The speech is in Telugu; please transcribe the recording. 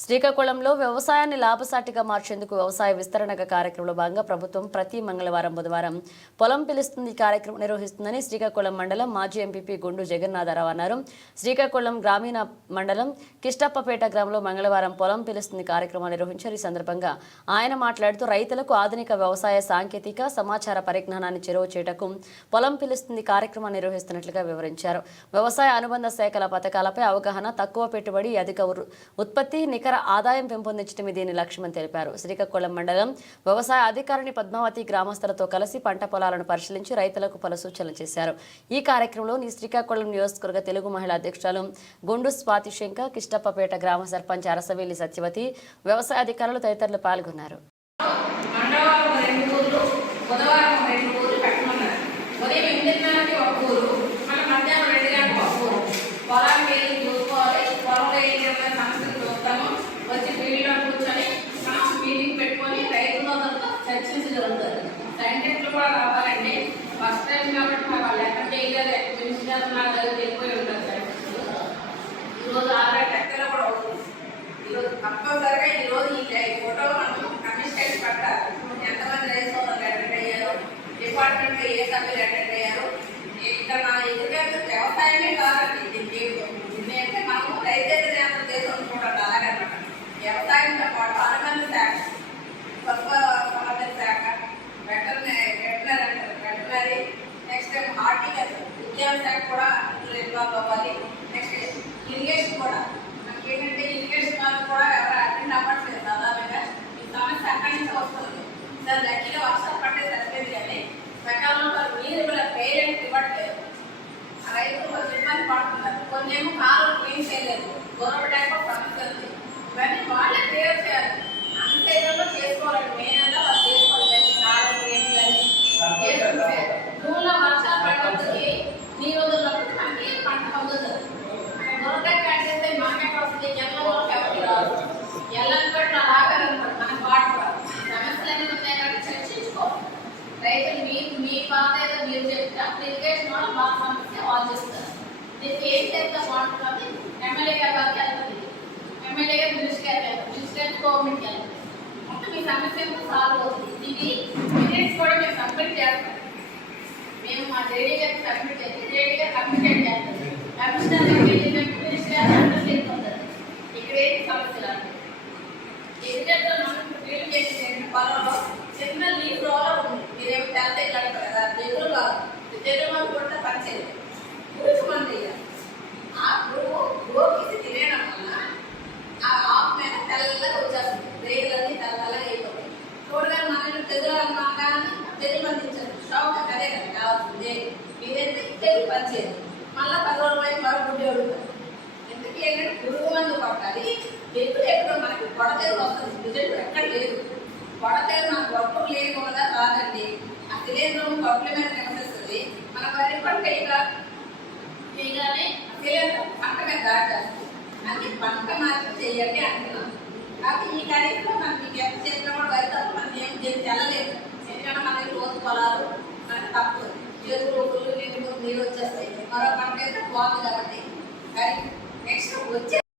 శ్రీకాకుళంలో వ్యవసాయాన్ని లాభసాటిగా మార్చేందుకు వ్యవసాయ విస్తరణ కార్యక్రమంలో భాగంగా ప్రభుత్వం ప్రతి మంగళవారం బుధవారం పొలం పిలుస్తుంది కార్యక్రమం నిర్వహిస్తుందని శ్రీకాకుళం మండలం మాజీ ఎంపీపీ గుండు జగన్నాథరావు అన్నారు. శ్రీకాకుళం గ్రామీణ మండలం కిష్టప్పపేట గ్రామంలో మంగళవారం పొలం పిలుస్తుంది కార్యక్రమం నిర్వహించారు. ఈ సందర్భంగా ఆయన మాట్లాడుతూ రైతులకు ఆధునిక వ్యవసాయ సాంకేతిక సమాచార పరిజ్ఞానాన్ని చేరువ చేయటకు పొలం పిలుస్తుంది కార్యక్రమాన్ని నిర్వహిస్తున్నట్లుగా వివరించారు. వ్యవసాయ అనుబంధ శాఖల పథకాలపై అవగాహన, తక్కువ పెట్టుబడి, అధిక ఉత్పత్తి, నికర ఆదాయం పెంపొందించడమే దీని లక్ష్యమని తెలిపారు. శ్రీకాకుళం మండలం వ్యవసాయ అధికారిని పద్మావతి గ్రామస్తులతో కలిసి పంట పొలాలను పరిశీలించి రైతులకు పలు సూచనలు చేశారు. ఈ కార్యక్రమంలో శ్రీకాకుళం నియోజకవర్గ తెలుగు మహిళా అధ్యక్షురాలు గుండు స్వాతి శంకర్, కిష్టప్పపేట గ్రామ సర్పంచ్ అరసవేలి సత్యవతి, వ్యవసాయ అధికారులు తదితరులు పాల్గొన్నారు. వచ్చి ఫీల్డ్లో కూర్చొని మనం మీటింగ్ పెట్టుకొని రైతులందరితో చర్చించగలుగుతారు. సైంటిస్టులు కూడా రావాలండి. ఫస్ట్ టైం కాబట్టి వాళ్ళు ఎక్కడ చేయలేదు, మినిస్టర్ నాకు వెళ్ళిపోయి ఉంటారు సైంటిస్టులు. ఈరోజు 60 టెక్కలు కూడా అవుతుంది. ఈరోజు కంపల్సరిగా ఈరోజు ఈ ఫోటో మనం కమిషన్ పట్టారు. ఎంతమంది రైతు సోదరులు అటెండ్ అయ్యారు, డిపార్ట్మెంట్లో ఏ సభ్యులు అటెండ్ అయ్యారు. ఇక్కడ మన ఎదురుగా వ్యవసాయమే కాదండి, దీన్ని అంటే మనము రైతు దేశం చూడండి. అలాగనమాట వ్యవసాయంతో పాటు అనుబంధ శాఖ, పశు సంబంధిత శాఖ, వెటనరీ, నెక్స్ట్ హార్టికల్చర్, ఉద్యాన శాఖ కూడా ఇన్వాల్వ్ అవ్వాలి. నెక్స్ట్ ఇరిగేషన్ కూడా మనకి ఏంటంటే ఇరిగేషన్ వాళ్ళు కూడా ఎవరు అటెండ్ అవ్వట్లేదు. దాదాపుగా ఈ సమస్య అక్కడి నుంచి వస్తుంది. సార్ లక్కీగా వర్షాలు పట్టే సరిపోయింది, కానీ సకాలంలో నీరు పేరెంట్ ఇవ్వట్లేదు. రైతులు కొంచెం ఇబ్బంది పడుతున్నారు. కొన్ని ఏమో కాలు క్లీన్ చేయలేదు, గొడవ టైప్ ఆఫ్ సమస్య ఉంది. ఇవన్నీ వాళ్ళే క్లియర్ చేయాలి. అంత ఏదో చేసుకోవాలండి. మెయిన్గా వాళ్ళు చేసుకోవాలి. కాలు క్లీన్ కానీ చేసుకుంటే జూన్లో వర్షాలు పడడానికి నీరు వదిలినప్పుడు మనకి పంట వదులుతుంది. గొడవకాయ ప్యాక్ చేస్తే మనకెక్కడ వస్తుంది, ఎల్లో ఎవరికి రాదు. ఎల్లని పట్ల ఆగాలన్నమాట. మనకు వాడుకోవాలి. సమస్యలు అనేది ఉన్నాయి కాబట్టి చర్చించుకోవాలి. రైతులు మీ బాధ ఏదో మీరు చెప్తే అప్పుడు ఇరిగేషన్ వాళ్ళు బాగా సమస్య వాళ్ళు చేస్తారు. దీనికి ఏం చేస్తే బాగుంటుంది, ఎమ్మెల్యే గారి వారికి వెళ్తుంది, ఎమ్మెల్యే గారు మినిస్టర్ గారికి వెళ్తారు, మినిస్టర్ గారికి గవర్నమెంట్కి వెళ్తారు. మొత్తం మీ సమస్య సాల్వ్ అవుతుంది. ఇది మినిట్స్ కూడా మేము సబ్మిట్ చేస్తాం. మేము మా జేడీ గారికి సబ్మిట్ చేస్తాం, జేడీ గారు కమిషన్ చేస్తారు, కమిషనర్ గారికి వెళ్ళినట్టు మినిస్టర్ గారు అండర్ చేస్తుంటారు. ఇక్కడ ఏంటి సమస్యలు అంటే ఎగ్జాక్ట్గా మనం ఫీల్డ్ చేసి పొలంలో చిన్న లీఫ్ రోలర్ ఉంది. మీరేమో తెల్లతే కడతారు కదా, తెగులు కాదు, తెగులు మంది కూడా పనిచేయదు, పురుగు మంది వేయాలి. ఆ పురుగు గోకిసి తినేయడం వల్ల ఆ ఆకు మీద తెల్లగా వచ్చేస్తుంది. రేగులన్నీ తెల్లగా అయిపోతాయి. చూడగా మన తెగులు అన్నా కానీ తెగులు మందించారు. షాక్ అదే కదా కావాల్సిందే. మీరైతే తెగులు పనిచేయదు. మళ్ళీ 10 రోజుల పైన మరో గుడ్డి అడుగుతారు. ఎందుకు ఏంటంటే పురుగు మందు కొట్టాలి. ఎప్పుడు ఎక్కడో మనకి పొడతెగులు వస్తుంది. రిజల్ట్ ఎక్కడ లేదు. పొడతెగులు మనకు వర్క్ లేదు కదా కాదండి. ఆ శిలీంధ్రం కప్పుల మీద నివసిస్తుంది. మన వరి పంట చేయగానే శిలీంధ్రం పంట మీద దాడి చేస్తుంది. అది పంట మార్పు చేయండి అంటున్నాం. కాబట్టి ఈ కార్యక్రమం మనం మీకు